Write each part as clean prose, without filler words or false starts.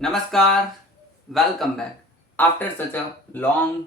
Namaskar, welcome back after such a long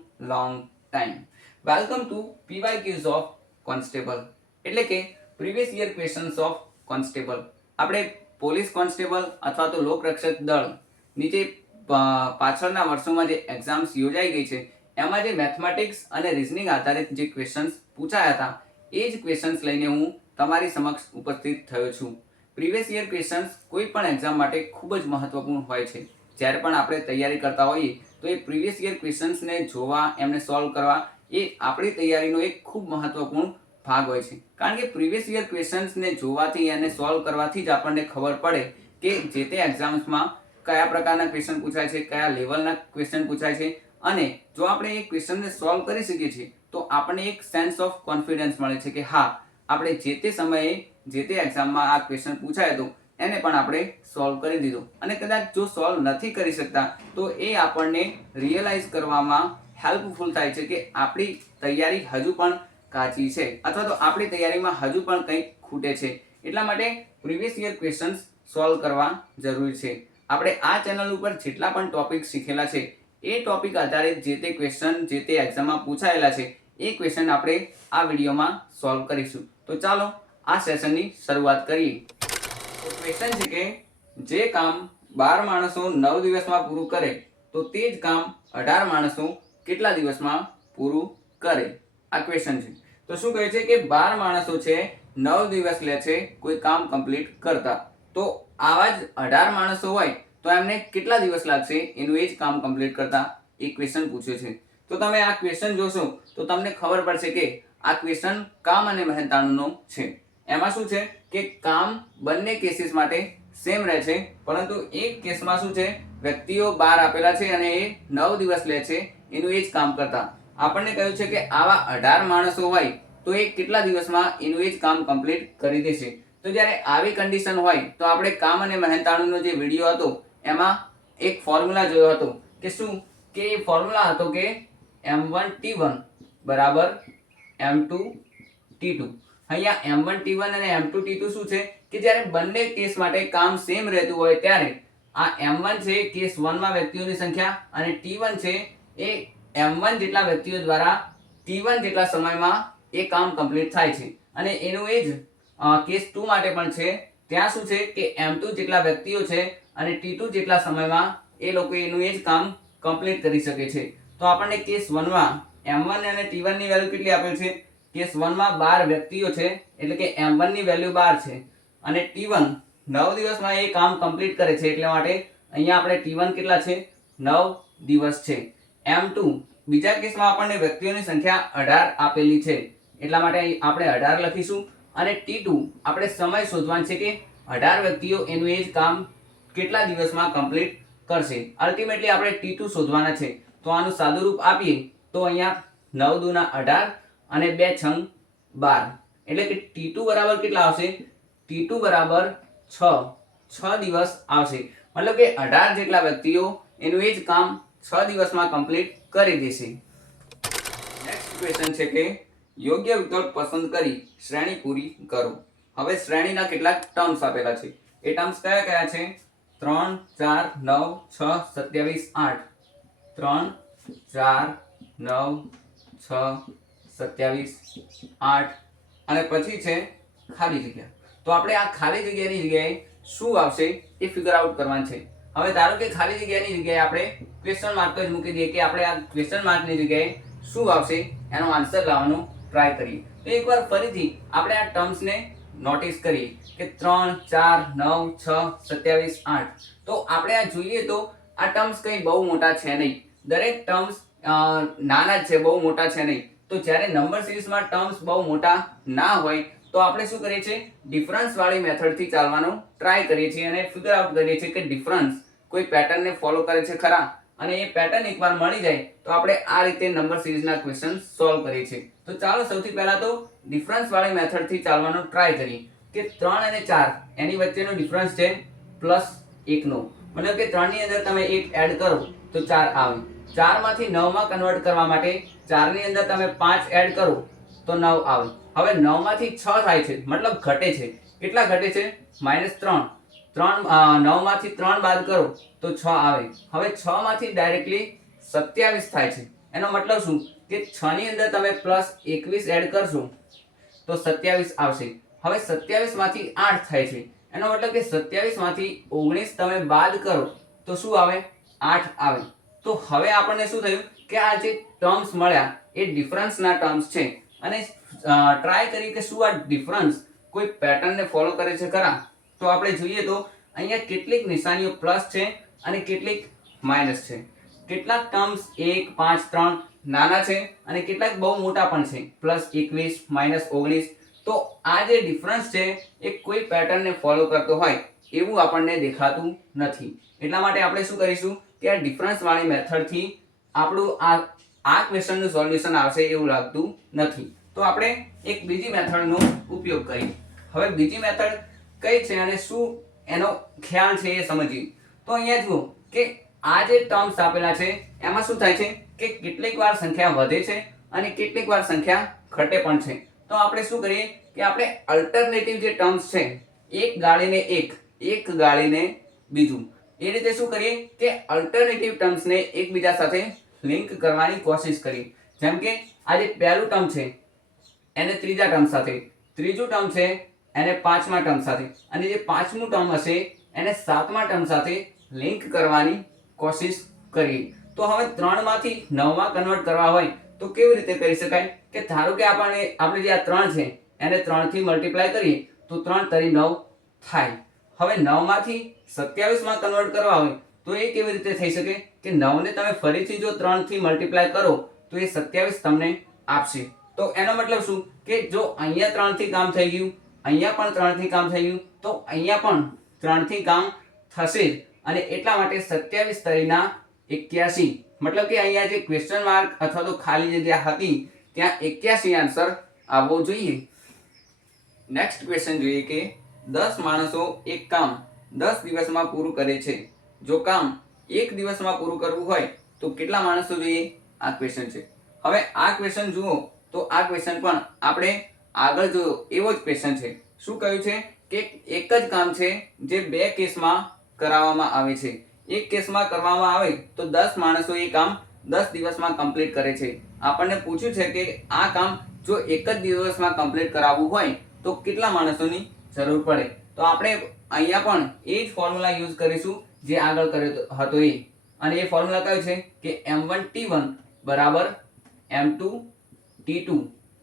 time. Welcome to PYQs of Constable એટલે કે previous year questions of constable. આપણે police constable અથવા તો લોકરક્ષક દળની જે પાછળના વર્ષોમાં જે એક્ઝામ્સ યોજાઈ ગઈ છે એમાં જે મેથમેટિક્સ અને રિઝનિંગ આધારિત જે ક્વેશ્ચન્સ પૂછાયા હતા એ જ ક્વેશ્ચન્સ લઈને હું તમારી સમક્ષ ઉપસ્થિત થયો છું. પ્રીવિયસ યર ક્વેશ્ચન્સ કોઈ પણ એક્ઝામ માટે ખૂબ જ મહત્વપૂર્ણ હોય છે. જ્યારે પણ આપણે તૈયારી કરતા હોઈએ તો એ પ્રીવિયસ યર ક્વેશ્ચન્સને જોવા, એમને સોલ્વ કરવા એ આપણી તૈયારીનો એક ખૂબ મહત્વપૂર્ણ ભાગ હોય છે. કારણ કે પ્રીવિયસ યર ક્વેશ્ચન્સને જોવાથી અને સોલ્વ કરવાથી જ આપણને ખબર પડે કે જે તે એક્ઝામ્સમાં કયા પ્રકારના ક્વેશ્ચન પૂછાય છે, કયા લેવલના ક્વેશ્ચન પૂછાય છે. અને જો આપણે એ ક્વેશ્ચનને સોલ્વ કરી શકીએ છીએ તો આપણને એક સેન્સ ઓફ કોન્ફિડન્સ મળે છે કે હા, આપણે જે તે સમયે જે તે એક્ઝામમાં આ ક્વેશ્ચન પૂછાય તો એને પણ આપણે સોલ્વ કરી દીધો. અને કદાચ જો સોલ્વ નથી કરી શકતા તો એ આપણને રિયલાઇઝ કરવામાં હેલ્પફુલ થાય છે કે આપણી તૈયારી હજુ પણ કાચી છે અથવા તો આપણી તૈયારીમાં હજુ પણ કંઈક ખૂટે છે. એટલા માટે પ્રીવિયસ યર ક્વેશ્ચન્સ સોલ્વ કરવા જરૂરી છે. આપણે આ ચેનલ ઉપર જેટલા પણ ટોપિક શીખેલા છે એ ટોપિક આધારિત જે તે ક્વેશ્ચન જે તે એક્ઝામમાં પૂછાયેલા છે એ ક્વેશ્ચન આપણે આ વિડીયોમાં સોલ્વ કરીશું. તો ચાલો આ સેશનની શરૂઆત કરીએ. તો ક્વેશ્ચન છે કે જે કામ 12 માણસો 9 દિવસમાં પૂરું કરે તો તે જ કામ 18 માણસો કેટલા દિવસમાં પૂરું કરે? આ ક્વેશ્ચન છે. તો શું કહે છે કે 12 માણસો છે 9 દિવસ લે છે કોઈ કામ કમ્પ્લીટ કરતા, તો આવા જ 18 માણસો હોય તો એમને કેટલા દિવસ લાગશે એનું એ જ કામ કમ્પ્લીટ કરતા? એ ક્વેશ્ચન પૂછ્યો છે. તો તમે આ ક્વેશ્ચન જોશો તો તમને ખબર પડશે કે આ ક્વેશ્ચન કામ અને મહેનતાણુંનો છે. એમાં શું છે કે કામ બંને કેસીસ માટે સેમ રહે છે, પરંતુ એક કેસમાં શું છે, વ્યક્તિઓ 12 આપેલા છે અને એ 9 દિવસ લે છે એનું એ જ કામ કરતા. આપણને કહ્યું છે કે આવા 18 માણસો હોય તો એ કેટલા દિવસમાં એનું એ જ કામ કમ્પ્લીટ કરી દેશે. તો જ્યારે આવી કન્ડિશન હોય તો આપણે કામ અને મહેનતાણુંનો જે વિડીયો હતો એમાં એક ફોર્મ્યુલા જોયો હતો કે શું કે એ ફોર્મ્યુલા હતો કે M1T1 બરાબર M2T2. અહીંયા M1T1 અને M2T2 શું છે કે જ્યારે બંને કેસ માટે કામ સેમ રહેતું હોય ત્યારે આ M1 છે કેસ 1 માં વ્યક્તિઓની સંખ્યા અને T1 છે એ M1 જેટલા વ્યક્તિઓ દ્વારા T1 જેટલા સમયમાં એ કામ કમ્પ્લીટ થાય છે. અને એનું એ જ કેસ 2 માટે પણ છે. ત્યાં શું છે કે M2 જેટલા વ્યક્તિઓ છે અને T2 જેટલા સમયમાં એ લોકો એનું એ જ કામ કમ્પ્લીટ કરી શકે છે. તો આપણને કેસ 1 માં M1 અને T1 ની વેલ્યુ કેટલી આપેલ છે? કેસ 1 માં 12 વ્યક્તિઓ છે એટલે કે M1 ની વેલ્યુ 12 છે અને T1 9 દિવસમાં એ કામ કમ્પ્લીટ કરે છે એટલે માટે અહીંયા આપણે T1 કેટલા છે? 9 દિવસ છે. M2 બીજા કેસમાં આપણને વ્યક્તિઓની સંખ્યા 18 આપેલી છે એટલા માટે આપણે 18 લખીશું. અને T2 આપણે સમય શોધવાનો છે કે 18 વ્યક્તિઓ એનું એ જ કામ કેટલા દિવસમાં કમ્પ્લીટ કરશે. અલ્ટિમેટલી આપણે T2 શોધવાના છે. તો આનું સાદું રૂપ આપીએ તો અહીંયા 9 દુના 18 અને 2 છંગ 12 એટલે કે T2 બરાબર કેટલા આવશે? T2 બરાબર 6 દિવસ આવશે. મતલબ કે 18 જેટલા વ્યક્તિઓ એનું એ જ કામ 6 દિવસમાં કમ્પ્લીટ કરી દેશે. નેક્સ્ટ ક્વેશ્ચન છે કે યોગ્ય વિકલ્પ પસંદ કરી શ્રેણી પૂરી કરો. હવે શ્રેણીના કેટલાક ટર્મ્સ આપેલા છે. એ ટર્મ્સ કયા કયા છે? 3 4 9 6 27 8. 3 4 9 6 27 8 અને પછી છે ખાલી જગ્યા. તો આપણે આ ખાલી જગ્યાની જગ્યાએ શું આવશે એ ફિગર આઉટ કરવાનું છે. હવે ધારો કે ખાલી જગ્યાની જગ્યાએ આપણે ક્વેશ્ચન માર્ક જ મૂકી દઈએ કે આપણે આ ક્વેશ્ચન માર્કની જગ્યાએ શું આવશે એનો આન્સર લાવવાનો ટ્રાય કરીએ. તો એકવાર ફરીથી આપણે આ ટર્મ્સને નોટિસ કરીએ કે 3 4 9 6 27 8. તો આપણે આ જોઈએ તો આ ટર્મ્સ કંઈ બહુ મોટા છે નહીં. દરેક ટર્મ્સ નાના જ છે, બહુ મોટા છે નહીં. તો જ્યારે નંબર સિરીઝમાં ટર્મ્સ બહુ મોટા ના હોય તો આપણે શું કરીએ છીએ? ડિફરન્સ વાળી મેથડથી ચાલવાનો ટ્રાય કરીએ છીએ અને ફિગર આઉટ કરીએ છીએ કે ડિફરન્સ કોઈ પેટર્નને ફોલો કરે છે ખરા. અને એ પેટર્ન એકવાર મળી જાય તો આપણે આ રીતે નંબર સિરીઝના ક્વેશ્ચન સોલ્વ કરીએ છીએ. તો ચાલો સૌથી પહેલા તો ડિફરન્સ વાળી મેથડથી ચાલવાનો ટ્રાય કરીએ કે 3 અને 4 એની વચ્ચેનો ડિફરન્સ છે +1 નો. મતલબ કે 3 ની અંદર તમે 1 એડ કરો તો 4 આવે. 4 માંથી 9 માં કન્વર્ટ કરવા માટે 4 ની અંદર તમે 5 એડ કરો તો 9 આવે. હવે 9 માંથી 6 થાય છે મતલબ ઘટે છે. કેટલા ઘટે છે? -3. 9 માંથી 3 બાદ કરો તો 6 આવે. હવે 6 માંથી ડાયરેક્ટલી 27 થાય છે. એનો મતલબ શું કે 6 ની અંદર તમે +21 એડ કરશો તો 27 આવશે. હવે 27 માંથી 8 થાય છે. એનો મતલબ કે 27 માંથી 19 તમે બાદ કરો તો શું આવે? 8 આવે. તો હવે આપણને શું થયું કે આ જે ટર્મ્સ મળ્યા એ ડિફરન્સના ટર્મ્સ છે. અને ટ્રાય કરી કે શું આ ડિફરન્સ કોઈ પેટર્નને ફોલો કરે છે ખરા? તો આપણે જોઈએ તો અહીંયા કેટલીક નિશાનીઓ પ્લસ છે અને કેટલીક માઇનસ છે. કેટલાક ટર્મ્સ 1, 5, 3 નાના છે અને કેટલાક બહુ મોટા પણ છે, +21 -19. તો આ જે ડિફરન્સ છે એ કોઈ પેટર્નને ફોલો કરતો હોય એવું આપણને દેખાતું નથી. એટલા માટે આપણે શું કરીશું કે આ ડિફરન્સ વાળી મેથડથી આપણું આ ક્વેશ્ચનનું સોલ્યુશન આવશે એવું લાગતું નથી. તો આપણે એક બીજી મેથડનો ઉપયોગ કરીએ. હવે બીજી મેથડ કઈ છે અને શું એનો ખ્યાલ છે એ સમજીએ. તો અહીંયા જુઓ કે આ જે ટર્મ્સ આપેલા છે એમાં શું થાય છે કે કેટલીક વાર સંખ્યા વધે છે અને કેટલીક વાર સંખ્યા ઘટે પણ છે. તો આપણે શું કરીએ કે આપણે અલ્ટરનેટિવ જે ટર્મ્સ છે, એક ગાળીને એક ગાળીને બીજું, એ રીતે શું કરીએ કે અલ્ટરનેટિવ ટર્મ્સને એકબીજા સાથે લિંક કરવાની કોશિશ કરીએ. જેમ કે આ જે પહેલું ટર્મ છે એને ત્રીજા ટર્મ સાથે, ત્રીજું ટર્મ છે એને પાંચમા ટર્મ સાથે, અને જે પાંચમું ટર્મ હશે એને સાતમા ટર્મ સાથે લિંક કરવાની કોશિશ કરીએ. તો હવે 3 માંથી 9 માં કન્વર્ટ કરવા હોય તો કેવી રીતે કરી શકાય કે ધારો કે આપણે જે આ 3 છે એને 3 થી મલ્ટીપ્લાય કરીએ તો 3 તરી 9 થાય. હવે 9 માંથી 27 માં કન્વર્ટ કરવા હોય તો એ કેવી રીતે થઈ શકે કે 9 ને તમે ફરીથી જો 3 થી મલ્ટીપ્લાય કરો તો એ 27 તમને આપશે. તો એનો મતલબ શું કે જો અહીંયા 3 થી કામ થઈ ગયું, અહીંયા પણ 3 થી કામ થઈ ગયું, તો અહીંયા પણ 3 થી કામ થશે જ. અને એટલા માટે 27 તરીના 81, મતલબ કે અહીંયા જે ક્વેશ્ચન માર્ક અથવા તો ખાલી જગ્યા હતી ત્યાં 81 આન્સર આવવો જોઈએ. નેક્સ્ટ ક્વેશ્ચન જોઈએ કે 10 માણસો એક કામ 10 દિવસમાં પૂરું કરે છે. જો કામ એક દિવસમાં પૂરું કરવું હોય તો કેટલા માણસો જોઈએ? આ ક્વેશ્ચન છે. હવે આ ક્વેશ્ચન જુઓ તો આ ક્વેશ્ચન પણ આપણે આગળ જોયો એવો જ ક્વેશ્ચન છે. શું કહ્યું છે કે એક જ કામ છે જે બે કેસમાં કરાવવામાં આવે છે. એક કેસમાં કરવામાં આવે તો 10 માણસો એ કામ 10 દિવસમાં કમ્પ્લીટ કરે છે. આપણને પૂછ્યું છે કે આ કામ જો એક જ દિવસમાં કમ્પ્લીટ કરાવવું હોય તો કેટલા માણસોની જરૂર પડે? તો આપણે અહીંયા પણ એ જ ફોર્મ્યુલા યુઝ કરીશું જે આગળ કર્યો હતો એ. અને એ ફોર્મ્યુલા કયો છે કે M1T1 બરાબર M2T2.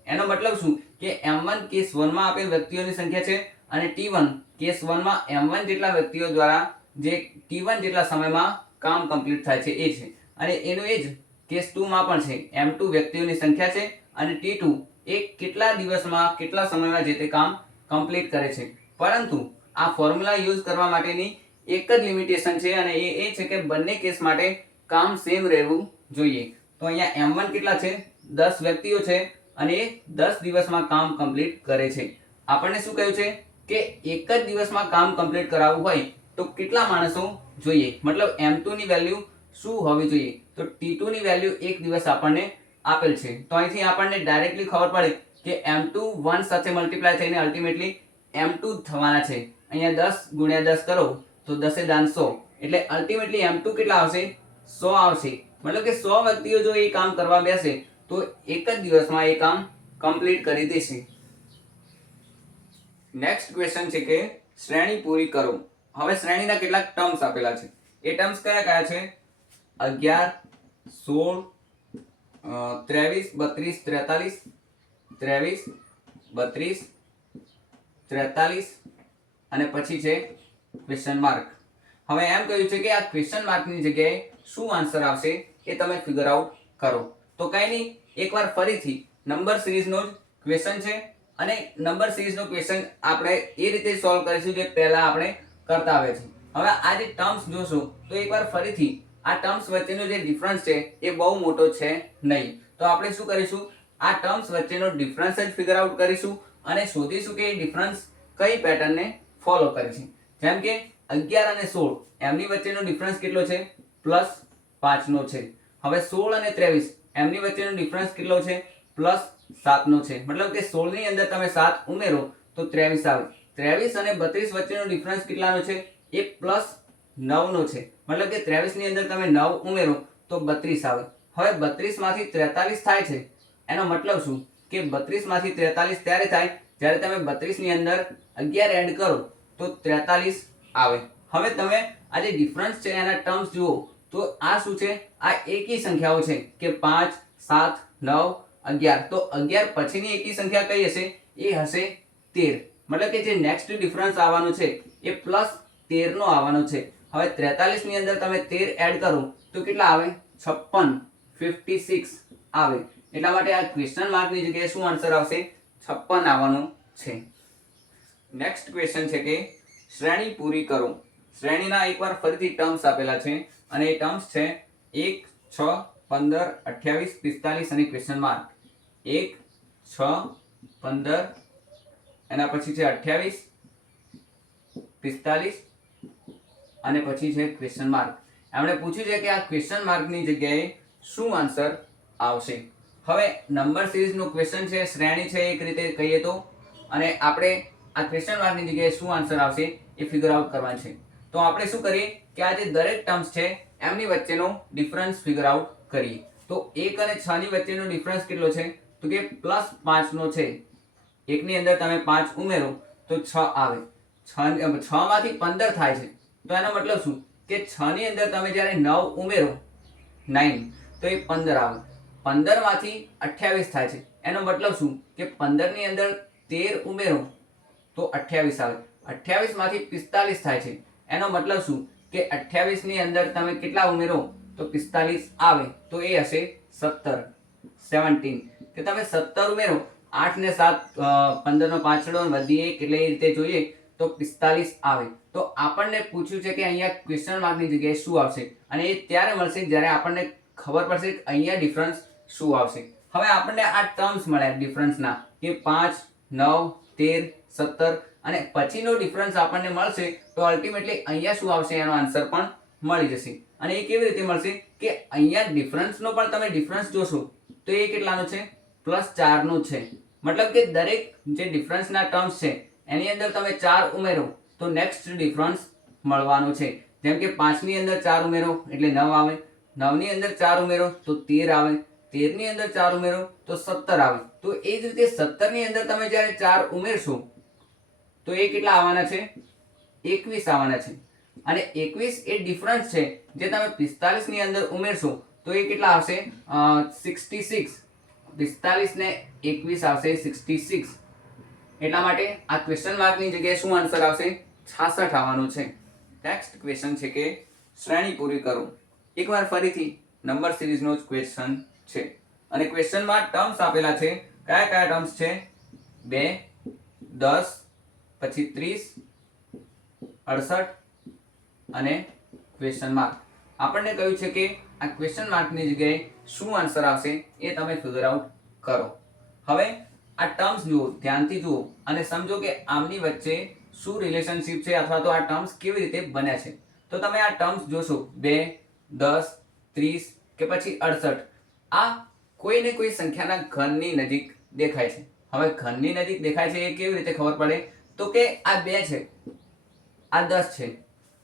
એનો મતલબ શું કે M1 કેસ 1 માં આપેલ વ્યક્તિઓની સંખ્યા છે અને T1 કેસ 1 માં M1 જેટલા વ્યક્તિઓ દ્વારા જે T1 જેટલા સમયમાં કામ કમ્પ્લીટ થાય છે એ છે. અને એનું એ જ કેસ 2 માં પણ છે. M2 વ્યક્તિઓની સંખ્યા છે અને T2 એ કેટલા દિવસમાં કેટલા સમયમાં જે તે કામ કમ્પ્લીટ કરે છે. પરંતુ આ ફોર્મ્યુલા યુઝ કરવા માટેની એક જ લિમિટેશન છે અને એ છે કે બંને કેસ માટે કામ સેમ રહેવું જોઈએ. તો અહીંયા M1 કેટલા છે? 10 વ્યક્તિઓ છે અને એ 10 દિવસમાં કામ કમ્પ્લીટ કરે છે. આપણને શું કહ્યું છે કે એક જ દિવસમાં કામ કમ્પ્લીટ કરાવવું હોય તો કેટલા માણસો જોઈએ? મતલબ M2 ની વેલ્યુ શું હોવી જોઈએ? તો T2 ની વેલ્યુ એક દિવસ આપણને આપેલ છે. તો અહીંથી આપણને ડાયરેક્ટલી ખબર પડે કે M2 1 સાથે મલ્ટીપ્લાય થઈને અલ્ટિમેટલી M2 થવાના છે. અહીંયા 10 × 10 કરો તો 10 દાન 100, એટલે અલ્ટિમેટલી M2 કેટલા આવશે? 100 આવશે. મતલબ કે 100 વ્યક્તિઓ જો એ કામ કરવા બેસે તો એક જ દિવસમાં એ કામ કમ્પ્લીટ કરી દેશે. નેક્સ્ટ ક્વેશ્ચન છે કે શ્રેણી પૂરી કરો. હવે શ્રેણીના કેટલાક ટર્મ્સ આપેલા છે. એ ટર્મ્સ કયા કયા છે? 11, 16, 23, 32, 43, 23, 32, 43 અને પછી છે ક્વેશ્ચન માર્ક. હવે એમ કહ્યું છે કે આ ક્વેશ્ચન માર્કની જગ્યાએ શું આન્સર આવશે એ તમે ફિગર આઉટ કરો. તો કઈ નહીં, એકવાર ફરીથી નંબર સિરીઝનો જ ક્વેશ્ચન છે અને નંબર સિરીઝનો ક્વેશ્ચન આપણે એ રીતે સોલ્વ કરીશું જે પહેલા આપણે કરતા આવે છે. હવે આ જે ટર્મ્સ જોશો તો એકવાર ફરીથી આ ટર્મ્સ વચ્ચેનો જે ડિફરન્સ છે એ બહુ મોટો છે નહીં. તો આપણે શું કરીશું, આ ટર્મ્સ વચ્ચેનો ડિફરન્સ જ ફિગર આઉટ કરીશું અને શોધીશું કે એ ડિફરન્સ કઈ પેટર્નને ફોલો કરે છે. જેમ કે 11 અને 16 એમની વચ્ચેનો ડિફરન્સ કેટલો છે? +5 નો છે. હવે 16 અને 23 એમની વચ્ચેનો ડિફરન્સ કેટલો છે? +7 નો છે. મતલબ કે 16 ની અંદર તમે 7 ઉમેરો તો 23 આવે. 23 અને 32 વચ્ચેનો ડિફરન્સ કેટલાનો છે? એ +9 છે, મતલબ કે 23 ની અંદર તમે 9 ઉમેરો તો 32 આવે. હવે 32 માંથી 43 થાય છે, એનો મતલબ શું કે 32 માંથી 43 ત્યારે થાય જ્યારે તમે 32 ની અંદર 11 એડ કરો તો 43 આવે. હવે તમે આ જે ડિફરન્સ છે એના ટર્મ્સ જુઓ તો આ શું છે, આ એકી સંખ્યાઓ છે કે 5 7 9 11. તો 11 પછીની એકી સંખ્યા કઈ હશે, એ હશે 13. મતલબ કે જે નેક્સ્ટ ડિફરન્સ આવવાનો છે એ +13 નો આવવાનો છે. હવે 43 ની અંદર તમે 13 એડ કરો તો કેટલા આવે, 56 56 આવે. એટલા માટે આ ક્વેશ્ચન માર્કની જગ્યાએ શું આન્સર આવશે, 56 આવવાનું છે. નેક્સ્ટ ક્વેશ્ચન છે કે શ્રેણી પૂરી કરો. શ્રેણીના એકવાર ફરીથી ટર્મ્સ આપેલા છે અને એ ટર્મ્સ છે 1 6 15 28 45 અને ક્વેશ્ચન માર્ક. 1 6 15 એના પછી છે 28 45 અને પછી છે ક્વેશ્ચન માર્ક. એમણે પૂછ્યું છે કે આ ક્વેશ્ચન માર્કની જગ્યાએ શું આન્સર આવશે. હવે નંબર સિરીઝનું ક્વેશ્ચન છે, શ્રેણી છે એક રીતે કહીએ તો, અને આપણે આ ક્વેશ્ચન માર્કની જગ્યાએ શું આન્સર આવશે એ ફિગર આઉટ કરવાનું છે. તો આપણે શું કરીએ કે આ જે દરેક ટર્મ્સ છે એમની વચ્ચેનો ડિફરન્સ ફિગર આઉટ કરીએ. તો 1 અને 6 ની વચ્ચેનો ડિફરન્સ કેટલો છે, તો કે +5 નો છે. 1 ની અંદર તમે 5 ઉમેરો તો 6 આવે. 6 માંથી 15 થાય છે, તો એનો મતલબ શું કે 6 ની અંદર તમે જ્યારે 9 ઉમેરો 9 તો એ 15 આવે. 15 માંથી 28 થાય છે, એનો મતલબ શું કે 15 ની અંદર 13 ઉમેરો તો 28 આવે. 28 માંથી 45 થાય છે, એનો મતલબ શું કે 28 ની અંદર તમે કેટલા ઉમેરો તો 45 આવે. તો એ હશે 17 કે તમે 17 ઉમેરો. 8 ને 7 15 નો પાછળો વધી 1 એટલે એ રીતે જોઈએ તો 45 આવે. તો આપણને પૂછ્યું છે કે અહીંયા ક્વેશ્ચન માર્કની જગ્યાએ શું આવશે, અને એ ત્યારે મળશે જ્યારે આપણને ખબર પડશે કે અહીંયા ડિફરન્સ શું આવશે. હવે આપણને આ ટર્મ્સ મળ્યા ડિફરન્સના કે 5 9 13 17 અને પછીનો ડિફરન્સ આપણને મળશે તો અલ્ટિમેટલી અહીંયા શું આવશે એનો આન્સર પણ મળી જશે. અને એ કેવી રીતે મળશે કે અહીંયા ડિફરન્સનો પણ તમે ડિફરન્સ જોશો તો એ કેટલાનો છે, +4 નો છે. મતલબ કે દરેક જે ડિફરન્સના ટર્મ્સ છે એની અંદર તમે 4 ઉમેરો તો નેક્સ્ટ ડિફરન્સ મળવાનો છે. જેમ કે 5 ની અંદર 4 ઉમેરો એટલે 9 આવે. 9 ની અંદર 4 ઉમેરો તો 13 આવે. 13 ની અંદર 4 ઉમેરો તો 17 આવે. તો એ જ રીતે 17 ની અંદર તમે જ્યારે 4 ઉમેરશો તો એ કેટલા આવવાના છે, 21 આવવાના છે. અને 21 એ ડિફરન્સ છે જે તમે 45 ની અંદર ઉમેરશો તો એ કેટલા આવશે, 66. 45 ને 21 આવશે 66. એટલા માટે આ ક્વેશ્ચન માર્કની જગ્યાએ શું આન્સર આવશે, 66 આવવાનું છે. નેક્સ્ટ ક્વેશ્ચન છે કે શ્રેણી પૂરી કરો. એકવાર ફરીથી નંબર સિરીઝનો જ ક્વેશ્ચન છે અને ક્વેશ્ચનમાં ટર્મ્સ આપેલા છે. કયા કયા ટર્મ્સ છે, 2 10 પછી 30 68 અને ક્વેશ્ચન માર્ક. આપણને કહ્યું છે કે આ ક્વેશ્ચન માર્કની જગ્યાએ શું આન્સર આવશે એ તમે ફિગર આઉટ કરો. હવે આ ટર્મ્સ જુઓ, ધ્યાનથી જુઓ અને સમજો કે આમની વચ્ચે શું રિલેશનશિપ છે અથવા તો આ ટર્મ્સ કેવી રીતે બન્યા છે. તો તમે આ ટર્મ્સ જોશો 2 10 30 કે પછી 68, આ કોઈ ને કોઈ સંખ્યાના ઘનની નજીક દેખાય છે. હવે ઘનની નજીક દેખાય છે એ કેવી રીતે ખબર પડે, તો કે આ 2 છે, આ 10 છે,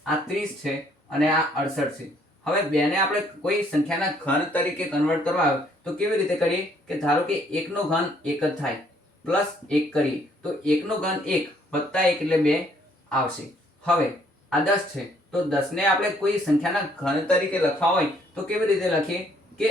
આ 30 છે અને આ 68 છે. હવે 2 ને આપણે કોઈ સંખ્યાના ઘન તરીકે કન્વર્ટ કરવા આવે તો કેવી રીતે કરીએ કે ધારો કે 1 નો ઘન 1 જ થાય, +1 કરીએ તો 1 નો ઘન 1 + 1 એટલે 2 આવશે. હવે આ 10 છે તો 10 ને આપણે કોઈ સંખ્યાના ઘન તરીકે લખવા હોય તો કેવી રીતે લખીએ કે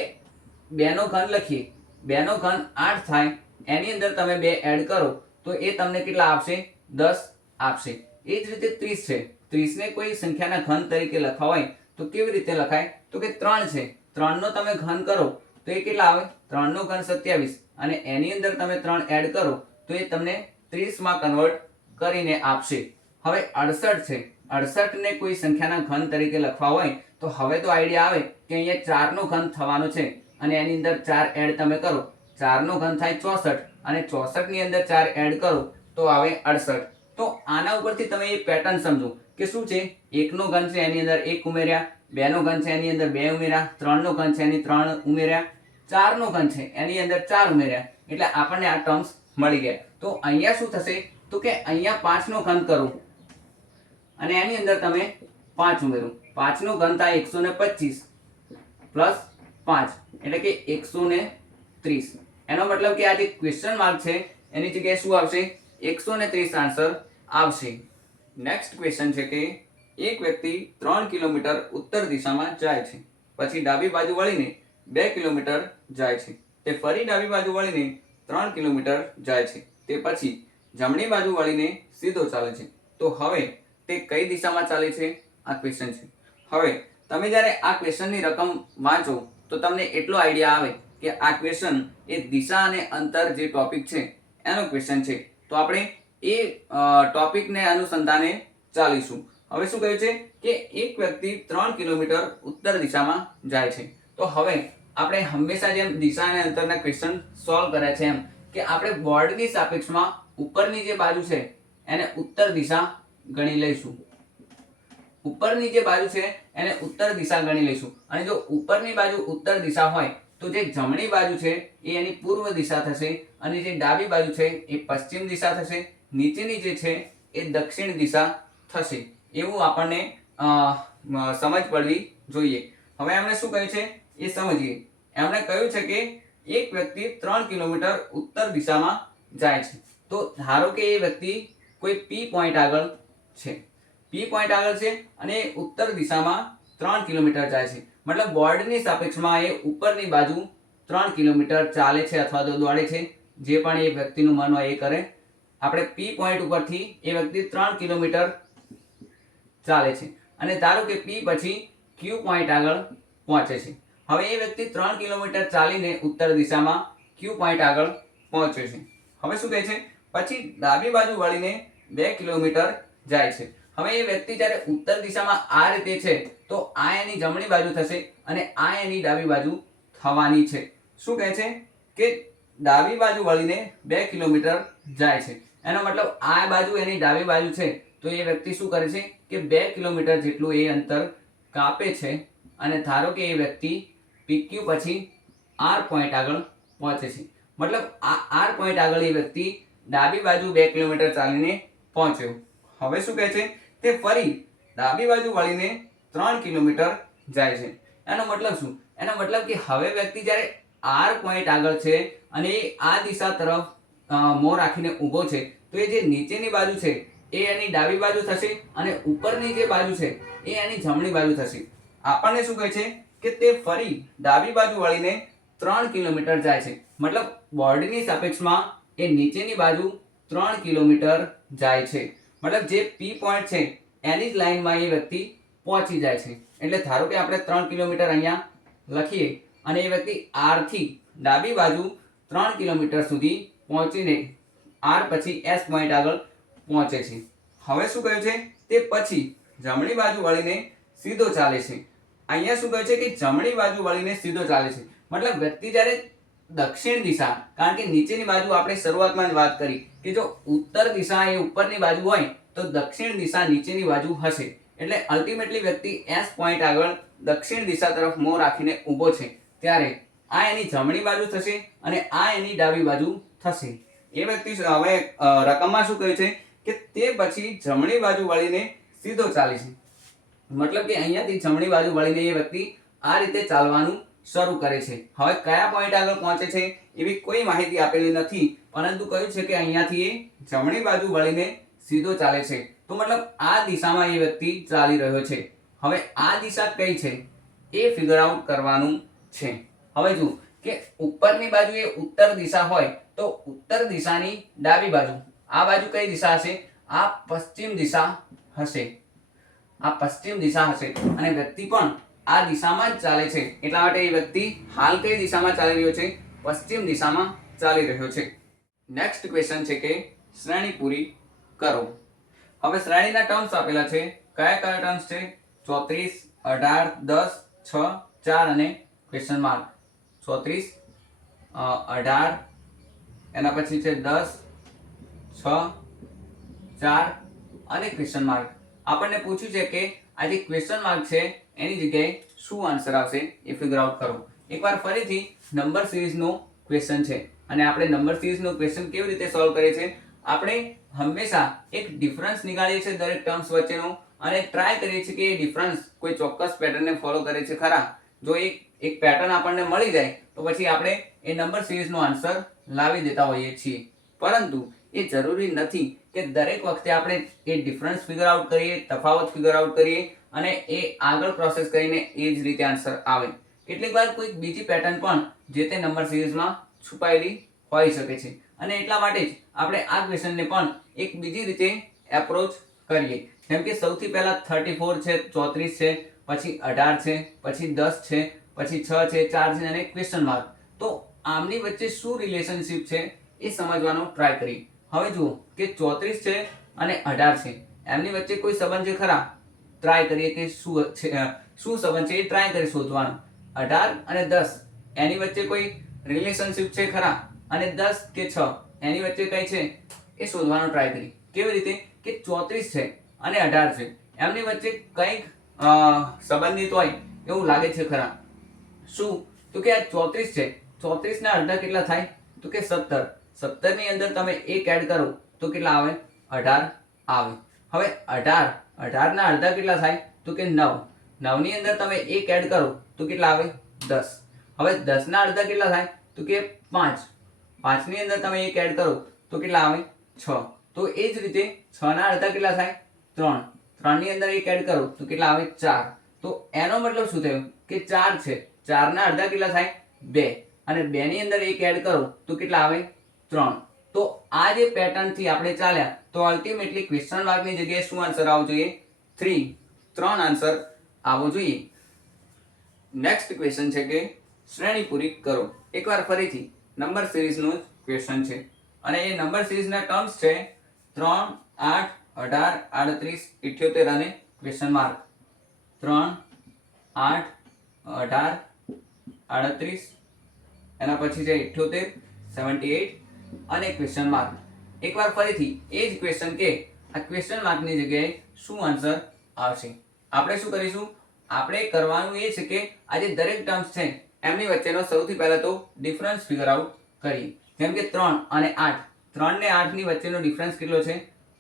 2 નો ઘન લખીએ. 2 નો ઘન 8 થાય, એની અંદર તમે 2 એડ કરો તો એ તમને કેટલા આપશે, 10 આપશે. એ જ રીતે 30 છે. 30 ને કોઈ સંખ્યાના ઘન તરીકે લખવા હોય તો કેવી રીતે લખાય, તો કે 3 છે. 3 નો તમે ઘન કરો તો એ કેટલા આવે, 3 નો ઘન 27 અને એની અંદર તમે 3 એડ કરો તો એ તમને 30 માં કન્વર્ટ કરીને આપશે. હવે 68 છે. 68 ને કોઈ સંખ્યાના ઘન તરીકે લખવા હોય તો હવે તો આઈડિયા આવે કે અહીંયા 4 નો ઘન થવાનો છે અને એની અંદર 4 એડ તમે કરો. 4 નો ઘન થાય 64 અને 64 ની અંદર 4 એડ કરો તો આવે 68. તો આના ઉપરથી તમે એ પેટર્ન સમજો કે શું છે, 1 નો ઘન છે એની અંદર 1 ઉમેર્યા, 2 નો ઘન છે એની અંદર 2 ઉમેર્યા, 3 નો ઘન છે એની 3 ઉમેર્યા, 4 નો ઘન છે એની અંદર 4 ઉમેર્યા, એટલે આપણને આ ટર્મ્સ મળી ગયા. તો અહીંયા શું થશે, તો કે અહીંયા 5 નો ઘન કરું અને એની અંદર તમે 5 ઉમેરો. 5 નો ઘન થાય 125 પ્લસ 5 એટલે કે 130. એનો મતલબ કે આ જે ક્વેશ્ચન માર્ક છે એની જગ્યાએ શું આવશે? 130 આન્સર આવશે. નેક્સ્ટ ક્વેશ્ચન છે કે એક વ્યક્તિ 3 કિલોમીટર ઉત્તર દિશામાં જાય છે, પછી ડાબી બાજુ વળીને 2 કિલોમીટર જાય છે. તે ફરી ડાબી બાજુ વળીને 3 કિલોમીટર જાય છે. તે પછી જમણી બાજુ વળીને સીધો ચાલે છે. તો હવે તે કઈ દિશામાં ચાલે છે? આ ક્વેશ્ચન છે. હવે તમે જ્યારે આ ક્વેશ્ચનની રકમ વાંચો તો તમને એટલો આઈડિયા આવે કે આ ક્વેશ્ચન એ દિશા અને અંતર જે ટોપિક છે એનો ક્વેશ્ચન છે. તો આપણે એ ટોપિકને અનુસંધાને ચાલીશું. હવે શું કહ્યું છે કે એક વ્યક્તિ 3 કિલોમીટર ઉત્તર દિશામાં જાય છે. તો હવે આપણે હંમેશા જેમ દિશા અને અંતરના ક્વેશ્ચન સોલ્વ કર્યા છે એમ કે આપણે બોર્ડની સાપેક્ષમાં ઉપરની જે બાજુ છે એને ઉત્તર દિશા ગણી લઈશું. ઉપરની જે બાજુ છે એને ઉત્તર દિશા ગણી લઈશું. અને જો ઉપરની બાજુ ઉત્તર દિશા હોય તો જે જમણી બાજુ છે એ એની પૂર્વ દિશા થશે અને જે ડાબી બાજુ છે એ પશ્ચિમ દિશા થશે. નીચેની જે છે એ દક્ષિણ દિશા થશે. એવું આપણને સમજ પડવી જોઈએ. હવે એમણે શું કહ્યું છે એ સમજીએ. એમણે કહ્યું છે કે એક વ્યક્તિ 3 કિલોમીટર ઉત્તર દિશામાં જાય છે. તો ધારો કે એ વ્યક્તિ કોઈ પી પોઈન્ટ આગળ છે. પી પોઈન્ટ આગળ છે અને ઉત્તર દિશામાં 3 કિલોમીટર જાય છે. મતલબ બોર્ડની સાપેક્ષમાં એ ઉપરની બાજુ 3 કિલોમીટર ચાલે છે અથવા તો દોડે છે. જે પણ એ વ્યક્તિનું મન હોય એ કરે. આપણે પી પોઈન્ટ ઉપરથી એ વ્યક્તિ 3 કિલોમીટર ચાલે છે અને ધારો કે પી પછી ક્યુ પોઈન્ટ આગળ પહોંચે છે. હવે એ વ્યક્તિ 3 કિલોમીટર ચાલીને ઉત્તર દિશામાં ક્યુ પોઈન્ટ આગળ પહોંચ્યો છે. હવે શું કહે છે? પછી ડાબી બાજુ વળીને 2 કિલોમીટર જાય છે. હવે એ વ્યક્તિ જ્યારે ઉત્તર દિશામાં આ રીતે છે તો આ એની જમણી બાજુ થશે અને આ એની ડાબી બાજુ થવાની છે. શું કહે છે કે ડાબી બાજુ વળીને 2 કિલોમીટર જાય છે. એનો મતલબ આ બાજુ એની ડાબી બાજુ છે તો એ વ્યક્તિ શું કરે છે કે 2 કિલોમીટર જેટલું એ અંતર કાપે છે અને ધારો કે એ વ્યક્તિ PQ પછી R પોઈન્ટ આગળ પહોંચે છે. મતલબ આ R પોઈન્ટ આગળ એ વ્યક્તિ ડાબી બાજુ 2 કિલોમીટર ચાલીને પહોંચ્યો. હવે શું કહે છે? તે ફરી ડાબી બાજુ વળીને 3 કિલોમીટર જાય છે. એનો મતલબ શું? એનો મતલબ કે હવે વ્યક્તિ જ્યારે R પોઈન્ટ આગળ છે અને એ આ દિશા તરફ મોં રાખીને ઊભો છે તો એ જે નીચેની બાજુ છે એ એની ડાબી બાજુ થશે અને ઉપરની જે બાજુ છે એ એની જમણી બાજુ થશે. આપણને શું કહે છે કે તે ફરી ડાબી બાજુ વળીને 3 કિલોમીટર જાય છે. મતલબ બોર્ડની સાપેક્ષમાં એ નીચેની બાજુ 3 કિલોમીટર જાય છે. મતલબ જે પી પોઈન્ટ છે એની જ લાઈનમાં એ વ્યક્તિ પહોંચી જાય છે. એટલે ધારો કે આપણે 3 કિલોમીટર અહીંયા લખીએ અને એ વ્યક્તિ R થી ડાબી બાજુ 3 કિલોમીટર સુધી પહોંચીને R પછી S પોઈન્ટ આગળ પહોંચે છે. હવે શું કહ્યું છે? તે પછી જમણી બાજુ વળીને સીધો ચાલે છે. અહીંયા શું કહે છે કે જમણી બાજુ વળીને સીધો ચાલે છે. મતલબ વ્યક્તિ જ્યારે દક્ષિણ દિશા, કારણ કે નીચેની બાજુ આપણે શરૂઆતમાં જ વાત કરી કે જો ઉત્તર દિશા એ ઉપરની બાજુ હોય તો દક્ષિણ દિશા નીચેની બાજુ હશે. એટલે અલ્ટિમેટલી વ્યક્તિ S પોઈન્ટ આગળ દક્ષિણ દિશા તરફ મોં રાખીને ઊભો છે ત્યારે આ એની જમણી બાજુ થશે અને આ એની ડાબી બાજુ થશે. એ વ્યક્તિ હવે રકમમાં શું કહ્યું છે કે તે પછી જમણી બાજુ વળીને સીધો ચાલે છે. મતલબ કે અહીંયાથી જમણી બાજુ વળીને એ વ્યક્તિ આ રીતે ચાલવાનું શરૂ કરે છે. હવે કયા પોઈન્ટ આગળ પહોંચે છે એવી કોઈ માહિતી આપેલી નથી, પરંતુ કહ્યું છે કે અહીંયાથી એ જમણી બાજુ વળીને સીધો ચાલે છે. તો મતલબ આ દિશામાં એ વ્યક્તિ ચાલી રહ્યો છે. હવે આ દિશા કઈ છે એ ફિગર આઉટ કરવાનું છે. હવે જુઓ કે ઉપરની બાજુ એ ઉત્તર દિશા હોય તો ઉત્તર દિશાની ડાબી બાજુ આ બાજુ કઈ દિશા હશે? આ પશ્ચિમ દિશા હશે. આ પશ્ચિમ દિશા હશે અને વ્યક્તિ પણ આ દિશામાં જ ચાલે છે. એટલા માટે એ વ્યક્તિ હાલ કઈ દિશામાં ચાલી રહ્યો છે? પશ્ચિમ દિશામાં ચાલી રહ્યો છે. નેક્સ્ટ ક્વેશ્ચન છે કે શ્રેણી પૂરી કરો. હવે શ્રેણીના ટર્મ્સ આપેલા છે. કયા કયા ટર્મ્સ છે? 34, 18, 10, 6, 4 અને ક્વેશ્ચન માર્ક. 34, 18, એના પછી છે 10, 6, 4 અને ક્વેશ્ચન માર્ક. આપણને પૂછ્યું છે કે આ જે ક્વેશ્ચન માર્ક છે એની જગ્યાએ શું આન્સર આવશે એ ફિગર આઉટ કરો. એકવાર ફરીથી નંબર સિરીઝનો ક્વેશ્ચન છે અને આપણે નંબર સિરીઝનો ક્વેશ્ચન કેવી રીતે સોલ્વ કરીએ છીએ? આપણે હંમેશા એક ડિફરન્સ નીકાળીએ છીએ દરેક ટર્મ્સ વચ્ચેનો અને ટ્રાય કરીએ છીએ કે એ ડિફરન્સ કોઈ ચોક્કસ પેટર્નને ફોલો કરે છે ખરા. જો એક પેટર્ન આપણને મળી જાય તો પછી આપણે એ નંબર સિરીઝનો આન્સર લાવી દેતા હોઈએ છીએ. પરંતુ એ જરૂરી નથી કે દરેક વખતે આપણે એ ડિફરન્સ ફિગર આઉટ કરીએ, તફાવત ફિગર આઉટ કરીએ અને એ આગળ પ્રોસેસ કરીને એ જ રીતે આન્સર આવે. કેટલીક વાર કોઈક બીજી પેટર્ન પણ જે તે નંબર સિરીઝમાં છુપાયેલી હોઈ શકે છે અને એટલા માટે જ આપણે આ ક્વેશ્ચનને પણ એક બીજી રીતે એપ્રોચ કરીએ. જેમ કે સૌથી પહેલા 34 છે, 34 છે, પછી 18 છે, પછી 10 છે, પછી 6 છે, 4 છે અને ક્વેશ્ચન માર્ક. તો આમની વચ્ચે શું રિલેશનશિપ છે એ સમજવાનો ટ્રાય કરીએ. હવે જુઓ કે 34 છે અને 18 છે, એમની વચ્ચે કોઈ સંબંધ છે ખરા? ટ્રાય કરીએ કે શું સંબંધ છે એ ટ્રાય કરી શોધવાનો. 18 અને 10 એની વચ્ચે કોઈ રિલેશનશિપ છે ખરા? અને 10 કે 6 એની વચ્ચે કઈ છે એ શોધવાનો ટ્રાય કરીએ. કેવી રીતે? કે 34 છે અને 18 છે, એમની વચ્ચે કંઈક સંબંધિત હોય એવું લાગે છે ખરા? શું? તો કે આ 34 છે, 34 ના અડધા કેટલા થાય? તો કે 17. 17 ની અંદર તમે 1 એડ કરો તો કેટલા આવે? 18 આવે. હવે 18 ના અડધા કેટલા થાય? તો કે 9. 9 ની અંદર તમે 1 એડ કરો તો કેટલા આવે? 10. હવે 10 ના અડધા કેટલા થાય? તો કે 5. 5 ની અંદર તમે 1 એડ કરો તો કેટલા આવે? 6. તો એ જ રીતે 6 ના અડધા કેટલા થાય? 3. 3 ની અંદર 1 એડ કરો તો કેટલા આવે? 4. તો એનો મતલબ શું થયો? કે 4 છે, 4 ના અડધા કેટલા થાય? 2. અને 2 ની અંદર 1 એડ કરો તો કેટલા આવે? 3. તો આ જે પેટર્ન થી આપણે ચાલ્યા તો અલ્ટિમેટલી ક્વેશ્ચન માર્કની જગ્યાએ શું આન્સર આવવો જોઈએ? 3. 3 આન્સર આવવો જોઈએ. નેક્સ્ટ ક્વેશ્ચન છે કે શ્રેણી પૂરી કરો. એકવાર ફરીથી નંબર સિરીઝનું ક્વેશ્ચન છે અને એ નંબર સિરીઝના ટર્મ્સ છે 3, 8, 18, 38, 78 અને ક્વેશ્ચન માર્ક. 3, 8, 18, 38, એના પછી છે 78, 78 અને ક્વેશ્ચન માર્ક. એકવાર ફરીથી એ જ ક્વેશ્ચન કે આ ક્વેશ્ચન માર્કની જગ્યાએ શું આન્સર આવશે? આપણે શું કરીશું? આપણે કરવાનું એ છે કે આ જે દરેક ટર્મ્સ છે એમની વચ્ચેનો સૌથી પહેલા તો ડિફરન્સ ફિગર આઉટ કરીએ. જેમ કે 3 અને 8, 3 ને 8 ની વચ્ચેનો ડિફરન્સ કેટલો છે?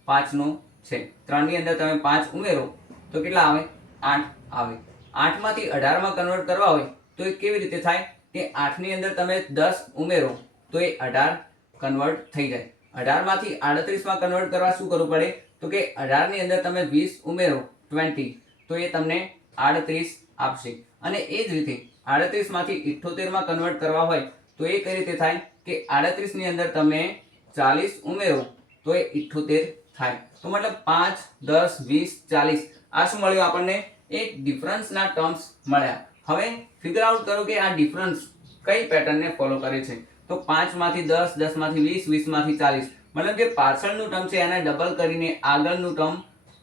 5 નો છે. 3 ની અંદર તમે 5 ઉમેરો તો કેટલા આવે? 8 આવે. 8 માંથી 18 માં કન્વર્ટ કરવા હોય તો એ કેવી રીતે થાય? કે 8 ની અંદર તમે 10 ઉમેરો તો એ 18 કન્વર્ટ થઈ જાય. 18 માંથી 38 માં કન્વર્ટ કરવા શું કરવું પડે? તો કે 18 ની અંદર તમે 20 ઉમેરો 20 તો એ તમને 38 આપશે. અને એ જ રીતે 38 માંથી 78 માં કન્વર્ટ કરવા હોય તો એ કઈ રીતે થાય? કે 38 ની અંદર તમે 40 ઉમેરો તો એ 78 થાય. તો મતલબ 5, 10, 20, 40 આ શું મળ્યું આપણને? એક ડિફરન્સના ટર્મ્સ મળ્યા. હવે ફિગર આઉટ કરો કે આ ડિફરન્સ કઈ પેટર્નને ફોલો કરે છે. તો 5 માંથી 10, 10 માંથી 20, 20 માંથી 40, મતલબ જે પાછળનું ટર્મ છે એને ડબલ કરીને આગળનું ટર્મ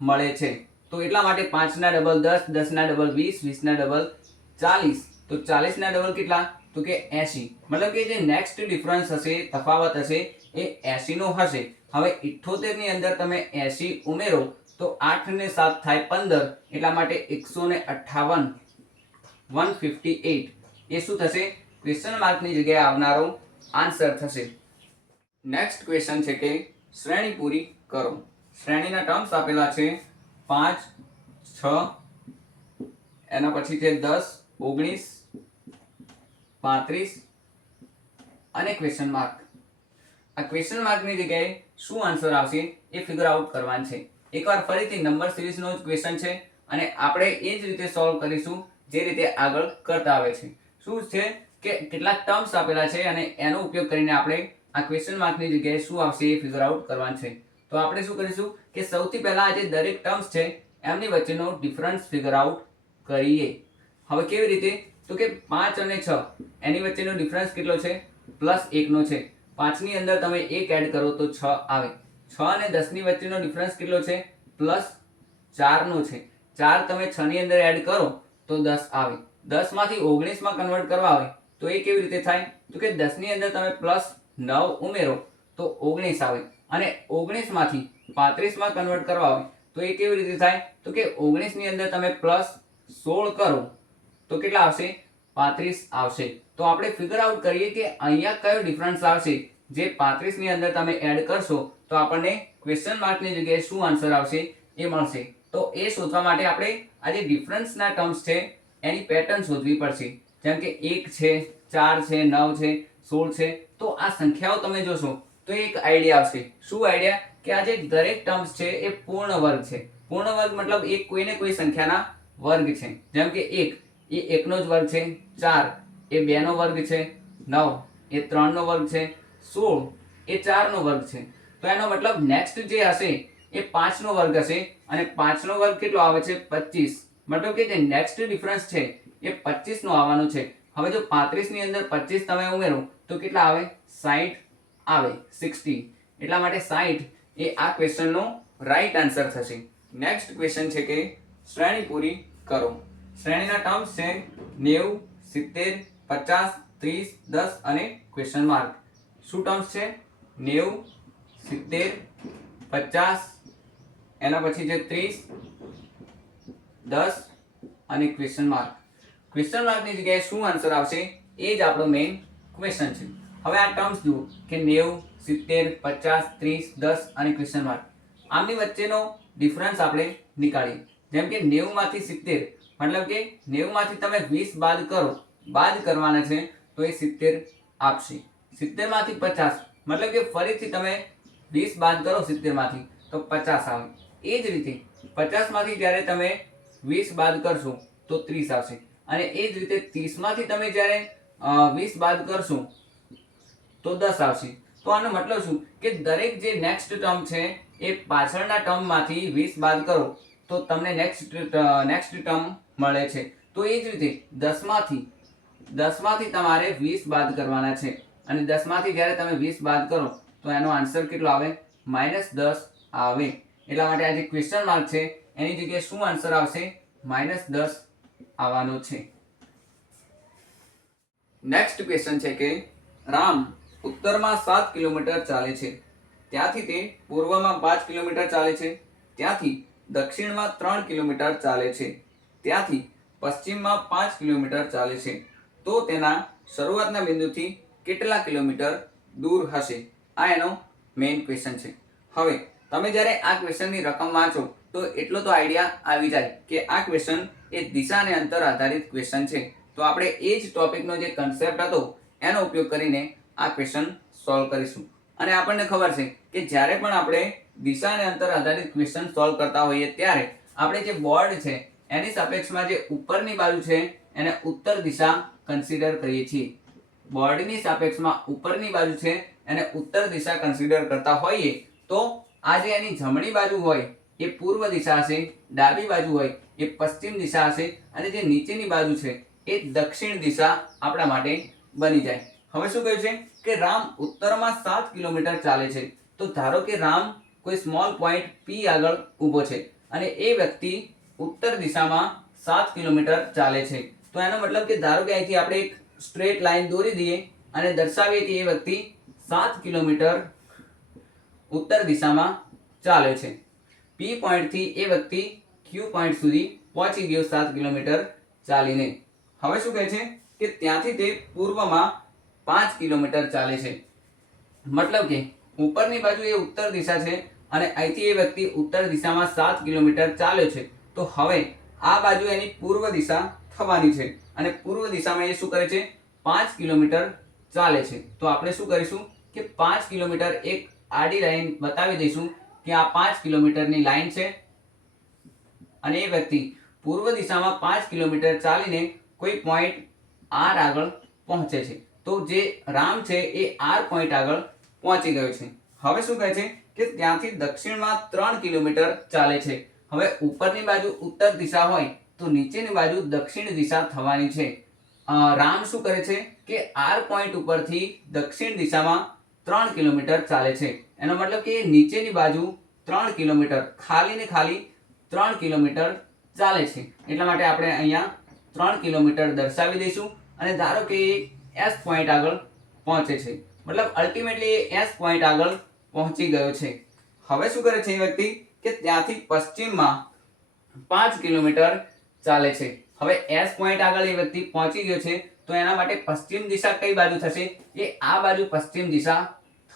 મળે છે. તો એટલા માટે 5 ના ડબલ 10, 10 ના ડબલ 20, 20 ના ડબલ 40. તો 40 ના ડબલ કેટલા? તો કે 80. મતલબ કે જે નેક્સ્ટ ડિફરન્સ હશે, તફાવત હશે એ 80 નો હશે. હવે 78 ની અંદર તમે 80 ઉમેરો તો 8 ને 7 થાય 15, એટલા માટે 158, 158 એ શું થશે? ક્વેશ્ચન માર્કની જગ્યાએ આવનારો આન્સર થશે. નેક્સ્ટ ક્વેશ્ચન છે કે શ્રેણી પૂરી કરો. શ્રેણીના ટર્મ્સ આપેલા છે 5, 6, એના પછી છે 10, 19, 35 અને ક્વેશ્ચન માર્ક. આ ક્વેશ્ચન માર્કની જગ્યાએ શું આન્સર આવશે એ ફિગર આઉટ કરવાનું છે. એકવાર ફરીથી નંબર સિરીઝનો જ ક્વેશ્ચન છે અને આપણે એ જ રીતે સોલ્વ કરીશું જે રીતે આગળ કરતા આવે છે. શું છે કે કેટલાક ટર્મ્સ આપેલા છે અને એનો ઉપયોગ કરીને આપણે આ ક્વેશ્ચન માર્કની જગ્યાએ શું આવશે એ ફિગર આઉટ કરવાનું છે. તો આપણે શું કરીશું કે સૌથી પહેલા આ જે દરેક ટર્મ્સ છે એમની વચ્ચેનો ડિફરન્સ ફિગર આઉટ કરીએ. હવે કેવી રીતે? તો કે 5 અને 6 એની વચ્ચેનો ડિફરન્સ કેટલો છે? +1 નો છે. 5 ની અંદર તમે 1 એડ કરો તો 6 આવે. 6 અને 10 ની વચ્ચેનો ડિફરન્સ કેટલો છે? +4 નો છે. 4 તમે 6 ની અંદર એડ કરો તો 10 આવે. 10 માંથી 19 માં કન્વર્ટ કરવા આવે તો એ કેવી રીતે થાય? તો કે 10 ની અંદર તમે +9 ઉમેરો તો 19 આવે. અને 19 માંથી 35 માં કન્વર્ટ કરવા આવે તો એ કેવી રીતે થાય? તો કે 19 ની અંદર તમે +16 કરો તો કેટલા આવશે? 35 આવશે. તો આપણે ફિગર આઉટ કરીએ કે અહીંયા કયો ડિફરન્સ આવશે. જે 35 ની અંદર તમે એડ કરશો તો આપણને ક્વેશ્ચન માર્કની જગ્યાએ શું આન્સર આવશે એ મળશે. તો એ શોધવા માટે આપણે આ જે ડિફરન્સના ટર્મ્સ છે એની પેટર્ન શોધવી પડશે. જેમ કે 1 છે, 4 છે, 9 છે, 16 છે. તો આ સંખ્યાઓ તમે જોશો તો એક આઈડિયા આવશે. શું આઈડિયા? કે આ જે દરેક ટર્મ્સ છે એ પૂર્ણ વર્ગ છે. પૂર્ણ વર્ગ મતલબ એક કોઈને કોઈ સંખ્યાના વર્ગ છે. જેમ કે 1 એ 1 નો જ વર્ગ છે, 4 એ 2 નો વર્ગ છે, 9 એ 3 નો વર્ગ છે, 16 એ 4 નો વર્ગ છે. તો એનો મતલબ નેક્સ્ટ જે હશે એ 5 નો વર્ગ હશે અને 5 નો વર્ગ કેટલો આવે છે? 25. મતલબ કે જે નેક્સ્ટ ડિફરન્સ છે એ 25 નો આવવાનો છે. હવે જો 35 ની અંદર 25 તમે ઉમેરો તો કેટલા આવે? 60 આવે, 60. એટલા માટે 60 એ આ ક્વેશ્ચનનો રાઈટ આન્સર થશે. નેક્સ્ટ ક્વેશ્ચન છે કે શ્રેણી પૂરી કરો. શ્રેણીના ટર્મ્સ છે 90, 70, 50, 30, 10 અને ક્વેશ્ચન માર્ક. શું ટર્મ્સ છે? 90, 70, 50, એના પછી છે 30, 10 અને ક્વેશ્ચન માર્ક. ક્વેશ્ચન માર્કની જગ્યાએ શું આન્સર આવશે એ જ આપણો મેઇન ક્વેશ્ચન છે. હવે આ ટર્મ્સ જુઓ કે 90, 70, 50, 30, 10 અને ક્વેશ્ચન માર્ક. આમની વચ્ચેનો ડિફરન્સ આપણે નીકાળીએ. જેમ કે 90 માંથી 70 મતલબ કે 90 માંથી તમે 20 બાદ કરો, બાદ કરવાના છે તો એ 70 આપશે. 70 માંથી 50 મતલબ કે ફરીથી તમે 20 બાદ કરો 70 માંથી તો 50 આવે. એ જ રીતે 50 માંથી જ્યારે તમે 20 બાદ કરશો તો 30 આવશે. અને એ જ રીતે 30 માંથી તમે જ્યારે 20 બાદ કરશો તો 10 આવશે. તો આનો મતલબ શું? કે દરેક જે નેક્સ્ટ ટર્મ છે એ પાછળના ટર્મમાંથી 20 બાદ કરો તો તમને નેક્સ્ટ ટર્મ મળે છે. તો એ જ રીતે 10 માંથી તમારે 20 બાદ કરવાના છે અને 10 માંથી જ્યારે તમે 20 બાદ કરો તો એનો આન્સર કેટલો આવે? -10 આવે. એટલા માટે આ જે ક્વેશ્ચન માર્ક છે એની જગ્યાએ શું આન્સર આવશે? -10 આવવાનો છે. નેક્સ્ટ ક્વેશ્ચન છે કે રામ ઉત્તરમાં 7 કિલોમીટર ચાલે છે, ત્યાંથી તે પૂર્વમાં 5 કિલોમીટર ચાલે છે, ત્યાંથી દક્ષિણમાં 3 કિલોમીટર ચાલે છે, ત્યાંથી પશ્ચિમમાં 5 કિલોમીટર ચાલે છે. તો તેના શરૂઆતના બિંદુથી કેટલા કિલોમીટર દૂર હશે? આ એનો મેઇન ક્વેશ્ચન છે. હવે તમે જ્યારે આ ક્વેશ્ચનની રકમ વાંચો તો એટલો તો આઈડિયા આવી જાય કે આ ક્વેશ્ચન એ દિશા અને અંતર આધારિત ક્વેશ્ચન છે. તો આપણે એ જ ટોપિકનો જે કન્સેપ્ટ હતો એનો ઉપયોગ કરીને આ ક્વેશ્ચન સોલ્વ કરીશું. અને આપણને ખબર છે કે જ્યારે પણ આપણે દિશા અને અંતર આધારિત ક્વેશ્ચન સોલ્વ કરતા હોઈએ ત્યારે આપણે જે બોર્ડ છે એની સાપેક્ષમાં જે ઉપરની બાજુ છે એને ઉત્તર દિશા કન્સિડર કરીએ છીએ. બોર્ડની સાપેક્ષમાં ઉપરની બાજુ છે એને ઉત્તર દિશા કન્સિડર કરતા હોઈએ તો આ જે એની જમણી બાજુ હોય એ પૂર્વ દિશા હશે, ડાબી બાજુ હોય એ પશ્ચિમ દિશા હશે અને જે નીચેની બાજુ છે એ દક્ષિણ દિશા આપણા માટે બની જાય. હવે શું કહ્યું છે કે રામ ઉત્તરમાં 7 કિલોમીટર ચાલે છે. તો ધારો કે રામ કોઈ સ્મોલ પોઈન્ટ P આગળ ઊભો છે અને એ વ્યક્તિ ઉત્તર દિશામાં 7 કિલોમીટર ચાલે છે. તો એનો મતલબ કે ધારો કે અહીંથી આપણે એક સ્ટ્રેટ લાઈન દોરી દઈએ અને દર્શાવીએ કે એ વ્યક્તિ 7 કિલોમીટર ઉત્તર દિશામાં ચાલે છે. P પોઈન્ટથી એ વ્યક્તિ Q પોઈન્ટ સુધી પહોંચી ગયો 7 કિલોમીટર ચાલીને. હવે શું કહે છે કે ત્યાંથી તે પૂર્વમાં 5 કિલોમીટર ચાલે છે. મતલબ કે ઉપરની બાજુ એ ઉત્તર દિશા છે અને અહીંથી એ વ્યક્તિ ઉત્તર દિશામાં 7 કિલોમીટર ચાલ્યો છે. તો હવે આ બાજુ એની પૂર્વ દિશા થવાની છે અને પૂર્વ દિશામાં એ શું કરે છે? 5 કિલોમીટર ચાલે છે. તો આપણે શું કરીશું કે 5 કિલોમીટર એક આડી લાઈન બતાવી દઈશું કે આ 5 કિલોમીટરની લાઈન છે અને એ વ્યક્તિ પૂર્વ દિશામાં 5 કિલોમીટર ચાલીને કોઈ પોઈન્ટ R આગળ પહોંચે છે. તો જે રામ છે એ R પોઈન્ટ આગળ પહોંચી ગયો છે. હવે શું કહે છે કે ત્યાંથી દક્ષિણમાં 3 કિલોમીટર ચાલે છે. હવે ઉપરની બાજુ ઉત્તર દિશા હોય તો નીચેની બાજુ દક્ષિણ દિશા થવાની છે. રામ શું કરે છે કે R પોઈન્ટ ઉપરથી દક્ષિણ દિશામાં 3 કિલોમીટર ચાલે છે. એનો મતલબ કે નીચેની બાજુ 3 કિલોમીટર ખાલી ને ખાલી 3 કિલોમીટર ચાલે છે. એટલા માટે આપણે અહીંયા 3 કિલોમીટર દર્શાવી દઈશું અને ધારો કે S પોઈન્ટ આગળ પહોંચે છે. મતલબ અલ્ટિમેટલી એ S પોઈન્ટ આગળ પહોંચી ગયો છે. હવે શું કરે છે એ વ્યક્તિ કે ત્યાંથી પશ્ચિમમાં 5 કિલોમીટર ચાલે છે. હવે S પોઈન્ટ આગળ એ વ્યક્તિ પહોંચી ગયો છે તો એના માટે પશ્ચિમ દિશા કઈ બાજુ થશે? એ આ બાજુ પશ્ચિમ દિશા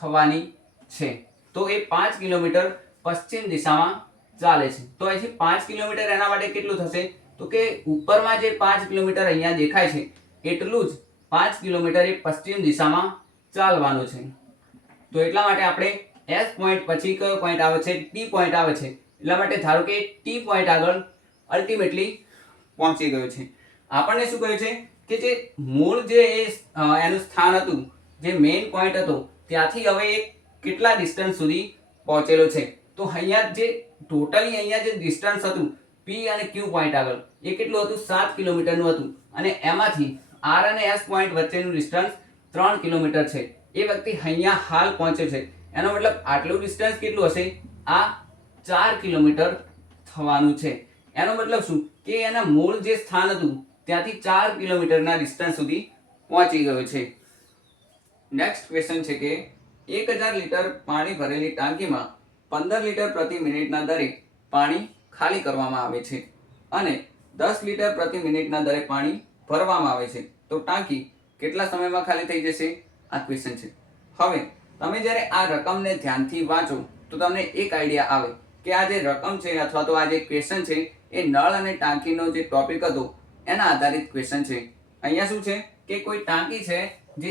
થવાની છે. તો એ 5 કિલોમીટર પશ્ચિમ દિશામાં ચાલે છે. તો અહીંથી 5 કિલોમીટર એના માટે કેટલું થશે? તો કે ઉપરમાં જે 5 કિલોમીટર અહીંયા દેખાય છે એટલું જ 5 કિલોમીટર એ પશ્ચિમ દિશામાં ચાલવાનું છે. તો એટલા માટે આપણે એસ પોઈન્ટ પછી કયો પોઈન્ટ આવે છે? ટી પોઈન્ટ આવે છે. એટલા માટે ધારો કે ટી પોઈન્ટ આગળ અલ્ટિમેટલી પહોંચી ગયો છે. આપણને શું કહ્યું છે કે જે મૂળ જે એનું સ્થાન હતું, જે મેઇન પોઈન્ટ હતો, ત્યાંથી હવે એ કેટલા ડિસ્ટન્સ સુધી પહોંચેલો છે? તો અહીંયા જે ટોટલી અહીંયા જે ડિસ્ટન્સ હતું પી અને ક્યુ પોઈન્ટ આગળ એ કેટલું હતું? 7 કિલોમીટરનું હતું. અને એમાંથી આર અને એસ પોઈન્ટ વચ્ચેનું ડિસ્ટન્સ 3 કિલોમીટર છે. એ વ્યક્તિ અહીંયા હાલ પહોંચ્યો છે, એનો મતલબ આટલું ડિસ્ટન્સ કેટલું હશે? આ 4 કિલોમીટર થવાનું છે. એનો મતલબ શું કે એના મૂળ જે સ્થાન હતું ત્યાંથી 4 કિલોમીટરના ડિસ્ટન્સ સુધી પહોંચી ગયો છે. નેક્સ્ટ ક્વેશ્ચન છે કે 1000 લીટર પાણી ભરેલી ટાંકીમાં 15 લીટર પ્રતિ મિનિટના દરે પાણી ખાલી કરવામાં આવે છે અને 10 લીટર પ્રતિ મિનિટના દરે પાણી ભરવામાં આવે છે, તો ટાંકી કેટલા સમયમાં ખાલી થઈ જશે? આ ક્વેશ્ચન છે. હવે તમે જ્યારે આ રકમને ધ્યાનથી વાંચો તો તમને એક આઈડિયા આવે કે આ જે રકમ છે અથવા તો આ જે ક્વેશ્ચન છે એ નળ અને ટાંકીનો જે ટોપિક હતો એના આધારિત ક્વેશ્ચન છે. અહીંયા શું છે કે કોઈ ટાંકી છે જે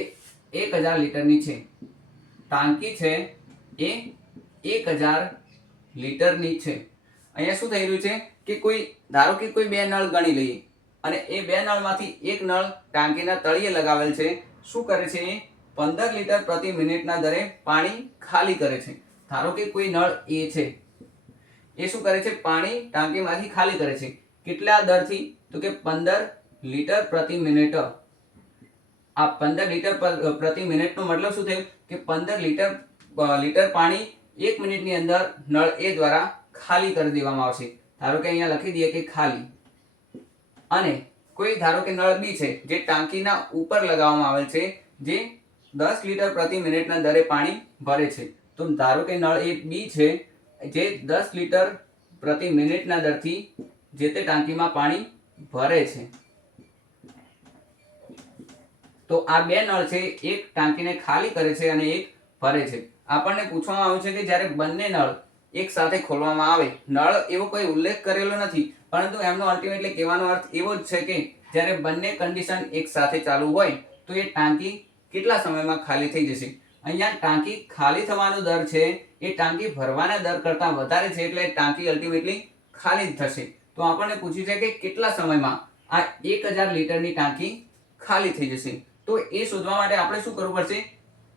1000 લીટરની છે. ટાંકી છે એ 1000 લીટરની છે. અહીંયા શું થઈ રહ્યું છે કે કોઈ ધારો કે કોઈ બે નળ ગણી લઈએ અને એ બે નળમાંથી એક નળ ટાંકીના તળિયે લગાવેલ છે. શું કરે છે? 15 લીટર પ્રતિ મિનિટના દરે પાણી ખાલી કરે છે. ધારો કે કોઈ નળ એ છે, એ શું કરે છે? પાણી ટાંકીમાંથી ખાલી કરે છે. કેટલા દરથી? તો કે 15 લીટર પ્રતિ મિનિટ. આ 15 લીટર પ્રતિ મિનિટનો મતલબ શું થયું કે 15 લીટર પાણી 1 મિનિટની અંદર નળ એ દ્વારા ખાલી કરી દેવામાં આવશે. ધારો કે અહીંયા લખી દઈએ કે ખાલી. અને કોઈ ધારો કે નળ બી છે જે ટાંકીના ઉપર લગાવવામાં આવેલ છે, જે 10 લીટર પ્રતિ મિનિટના દરે પાણી ભરે છે. તો ધારો કે નળ એ બી છે જે 10 લીટર પ્રતિ મિનિટના દરથી જે તે ટાંકીમાં પાણી ભરે છે. તો આ બે નળ છે, એક ટાંકીને ખાલી કરે છે અને એક ભરે છે. આપણને પૂછવામાં આવ્યું છે કે જ્યારે બંને નળ એક સાથે ખોલવામાં આવે, નળ એવો કોઈ ઉલ્લેખ કરેલો નથી, પરંતુ એમનો અલ્ટિમેટલી કહેવાનો અર્થ એવો જ છે કે જ્યારે બંને કન્ડિશન એક સાથે ચાલુ હોય તો એ ટાંકી કેટલા સમયમાં ખાલી થઈ જશે. અહીંયા ટાંકી ખાલી થવાનો દર છે એ ટાંકી ભરવાના દર કરતાં વધારે છે, એટલે ટાંકી અલ્ટિમેટલી ખાલી જ થશે. તો આપણને પૂછ્યું છે કે કેટલા સમયમાં આ 1000 લીટરની ટાંકી ખાલી થઈ જશે. તો એ શોધવા માટે આપણે શું કરવું પડશે?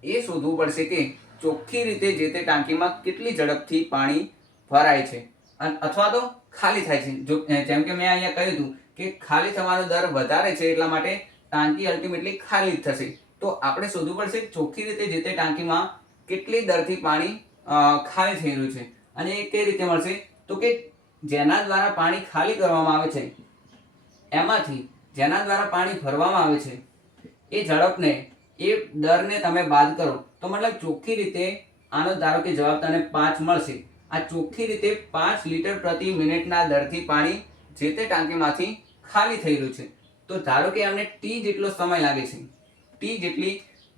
એ શોધવું પડશે કે ચોખ્ખી રીતે જે તે ટાંકીમાં કેટલી ઝડપથી પાણી ભરાય છે અથવા તો ખાલી થાય છે. જો જેમ કે મેં અહીંયા કહ્યું હતું કે ખાલી થવાનો દર વધારે છે એટલા માટે ટાંકી અલ્ટિમેટલી ખાલી જ થશે. તો આપણે શોધવું પડશે ચોખ્ખી રીતે જે તે ટાંકીમાં કેટલી દરથી પાણી ખાલી થઈ રહ્યું છે. અને એ કઈ રીતે મળશે? તો કે જેના દ્વારા પાણી ખાલી કરવામાં આવે છે એમાંથી જેના દ્વારા પાણી ભરવામાં આવે છે એ ઝડપને, એ દરને તમે બાદ કરો તો મતલબ ચોખ્ખી રીતે આનો ધારો કે જવાબ તને 5 મળશે. આ ચોખ્ખી રીતે 5 લીટર પ્રતિ મિનિટના દરથી પાણી જે તે ટાંકીમાંથી ખાલી થઈ રહ્યું છે. તો ધારો કે અમને ટી જેટલો સમય લાગે છે, ટી જેટલી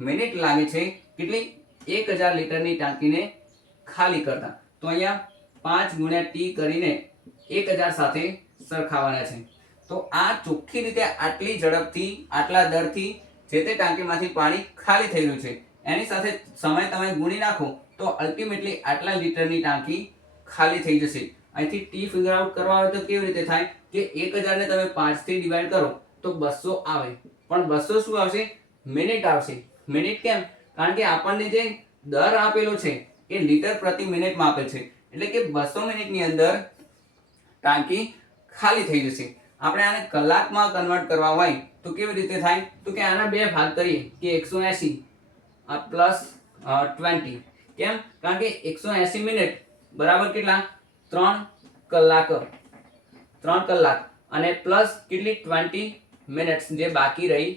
મિનિટ લાગે છે કેટલી? 1000 લીટરની ટાંકીને ખાલી કરતા. તો અહીંયા 5 ગુણ્યા ટી કરીને 1000 સાથે સરખાવાના છે. તો આ ચોખ્ખી રીતે આટલી ઝડપથી, આટલા દરથી જે તે ટાંકીમાંથી પાણી ખાલી થઈ રહ્યું છે, એની સાથે સમય તમે ગુણી નાખો તો અલ્ટિમેટલી આટલા લીટરની ટાંકી ખાલી થઈ જશે. અહીંથી ટી ફિગર આઉટ કરવા હોય તો કેવી રીતે થાય કે 1000 ને તમે 5 થી ડિવાઈડ કરો તો 200 આવે. પણ 200 શું આવશે? મિનિટ આવશે. મિનિટ કેમ? કારણ કે આપણને જે દર આપેલો છે એ લીટર પ્રતિ મિનિટમાં આપેલ છે, એટલે કે 200 મિનિટની અંદર ટાંકી ખાલી થઈ જશે. આપણે આને કલાકમાં કન્વર્ટ કરવા હોય તો કેવી રીતે થાય? તો કે આના બે ભાગ કરીએ કે 180 પ્લસ 20. કેમ? કારણ કે 180 મિનિટ બરાબર કેટલા? 3 કલાક. 3 કલાક અને પ્લસ કેટલી? 20 મિનિટ્સ જે બાકી રહી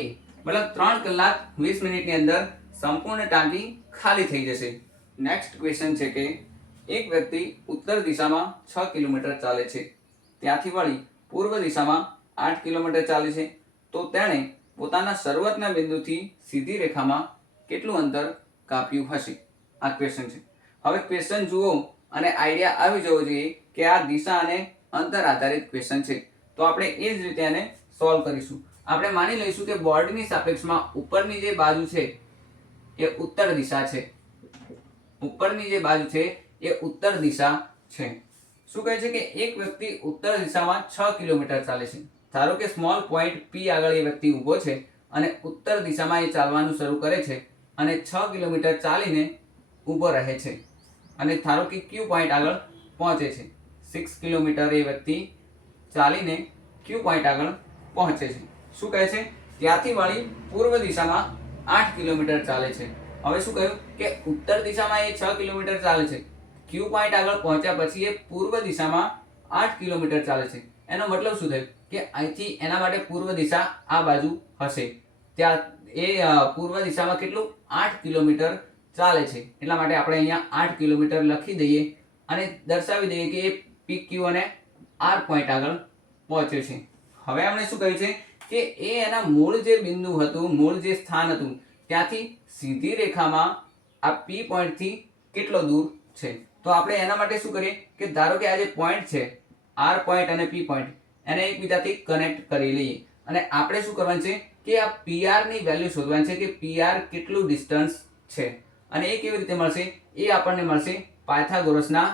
એ, મતલબ 3 કલાક 20 મિનિટની અંદર સંપૂર્ણ ટાંકી ખાલી થઈ જશે. નેક્સ્ટ ક્વેશ્ચન છે કે એક વ્યક્તિ ઉત્તર દિશામાં 6 કિલોમીટર ચાલે છે, ત્યાંથી વળી પૂર્વ દિશામાં 8 કિલોમીટર ચાલે છે, તો તેણે પોતાના શરૂઆતના બિંદુથી સીધી રેખામાં કેટલું અંતર કાપ્યું હશે? આ ક્વેશ્ચન છે. હવે ક્વેશ્ચન જુઓ અને આઈડિયા આવી જવો જોઈએ કે આ દિશા અને અંતર આધારિત ક્વેશ્ચન છે. તો આપણે એ જ રીતે આને સોલ્વ કરીશું. આપણે માની લઈશું કે બોર્ડની સાપેક્ષમાં ઉપરની જે બાજુ છે એ ઉત્તર દિશા છે. ઉપરની જે બાજુ છે એ ઉત્તર દિશા છે. શું કહે છે કે એક વ્યક્તિ ઉત્તર દિશામાં 6 કિલોમીટર ચાલે છે. ધારો કે સ્મોલ પોઈન્ટ P આગળ એ વ્યક્તિ ઊભો છે અને ઉત્તર દિશામાં એ ચાલવાનું શરૂ કરે છે અને 6 કિલોમીટર ચાલીને ઊભો રહે છે અને ધારો કે Q પોઈન્ટ આગળ પહોંચે છે. 6 કિલોમીટર એ વ્યક્તિ ચાલીને Q પોઈન્ટ આગળ પહોંચે છે. શું કહે છે? ત્યાંથી વળી પૂર્વ દિશામાં 8 કિલોમીટર ચાલે છે. હવે શું કહ્યું કે ઉત્તર દિશામાં એ 6 કિલોમીટર ચાલે છે. Q પોઈન્ટ આગળ પહોંચ્યા પછી એ પૂર્વ દિશામાં 8 કિલોમીટર ચાલે છે. એનો મતલબ શું થયું કે અહીંથી એના માટે પૂર્વ દિશા આ બાજુ હશે. ત્યાં એ પૂર્વ દિશામાં કેટલું 8 કિલોમીટર ચાલે છે. એટલા માટે આપણે અહીંયા 8 કિલોમીટર લખી દઈએ અને દર્શાવી દઈએ કે એ PQ અને R પોઈન્ટ આગળ પહોંચ્યો છે. હવે આપણે શું કહ્યું છે કે એ એના મૂળ જે બિંદુ હતું, મૂળ જે સ્થાન હતું, ત્યાંથી સીધી રેખામાં આ P પોઈન્ટથી કેટલો દૂર છે. તો આપણે એના માટે શું કરીએ કે ધારો કે આ જે પોઈન્ટ છે R પોઈન્ટ અને P પોઈન્ટ, એને એકબીજાથી કનેક્ટ કરી લઈએ અને આપણે શું કરવાનું છે કે આ PR ની વેલ્યુ શોધવાની છે કે PR કેટલું ડિસ્ટન્સ છે. અને એ કેવી રીતે મળશે? એ આપણને મળશે પાયથાગોરસના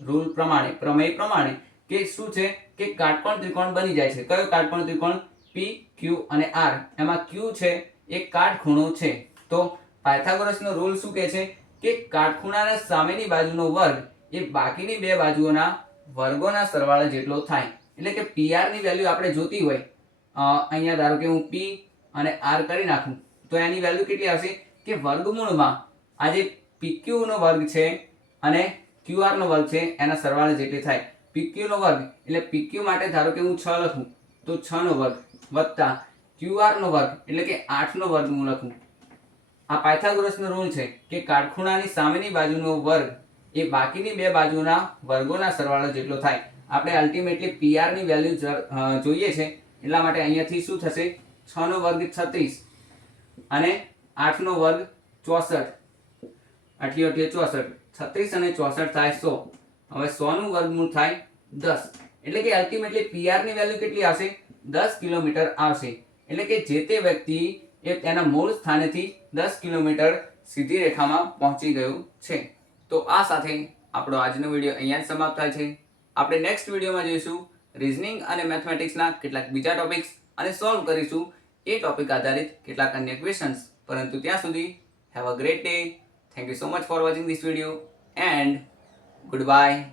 રૂલ પ્રમાણે, પ્રમેય પ્રમાણે, કે શું છે કે કાટકોણ ત્રિકોણ બની જાય છે. કયો કાટકોણ ત્રિકોણ? P, Q અને R. એમાં Q છે એ કાટખૂણો છે. તો પાયથાગોરસનો રૂલ શું કહે છે કે કાટખૂણાના સામેની બાજુનો વર્ગ એ બાકીની બે બાજુઓના વર્ગોના સરવાળા જેટલો થાય. એટલે કે PR ની વેલ્યુ આપણે જોતી હોય, અહીંયા ધારો કે હું P અને R કરી નાખું તો એની વેલ્યુ કેટલી આવશે કે વર્ગમૂળમાં આ જે PQ નો વર્ગ છે અને QR નો વર્ગ છે એના સરવાળા જેટલી થાય. PQ નો વર્ગ એટલે PQ માટે ધારો કે હું 6 લખું તો 6 નો વર્ગ વત્તા QR નો વર્ગ એટલે કે 8 નો વર્ગ હું લખું. આ પાયથાગોરસનો રૂલ છે કે કાટખૂણાની સામેની બાજુનો વર્ગ એ બાકીની બે બાજુના વર્ગોના સરવાળો જેટલો થાય. આપણે અલ્ટિમેટલી PR ની વેલ્યુ જોઈએ છે એટલા માટે અહીંયાથી શું થશે? 6 નો વર્ગ 36 અને 8 નો વર્ગ 64. 8 64. 36 અને 64 થાય 100. હવે 100 નું વર્ગમૂળ થાય 10. એટલે કે અલ્ટિમેટલી PR ની વેલ્યુ કેટલી આવશે? 10 કિલોમીટર આવશે. એટલે કે જે તે વ્યક્તિ એ તેના મૂળ સ્થાનેથી 10 કિલોમીટર સીધી રેખામાં પહોંચી ગયું છે. તો આ સાથે આપણો આજનો વિડીયો અહીંયા જ સમાપ્ત થાય છે. આપણે નેક્સ્ટ વિડીયોમાં જોઈશું રીઝનિંગ અને મેથમેટિક્સના કેટલાક બીજા ટોપિક્સ અને સોલ્વ કરીશું એ ટોપિક આધારિત કેટલાક અન્ય ક્વેશ્ચન્સ. પરંતુ ત્યાં સુધી have a great day. Thank you so much for watching this video and good bye.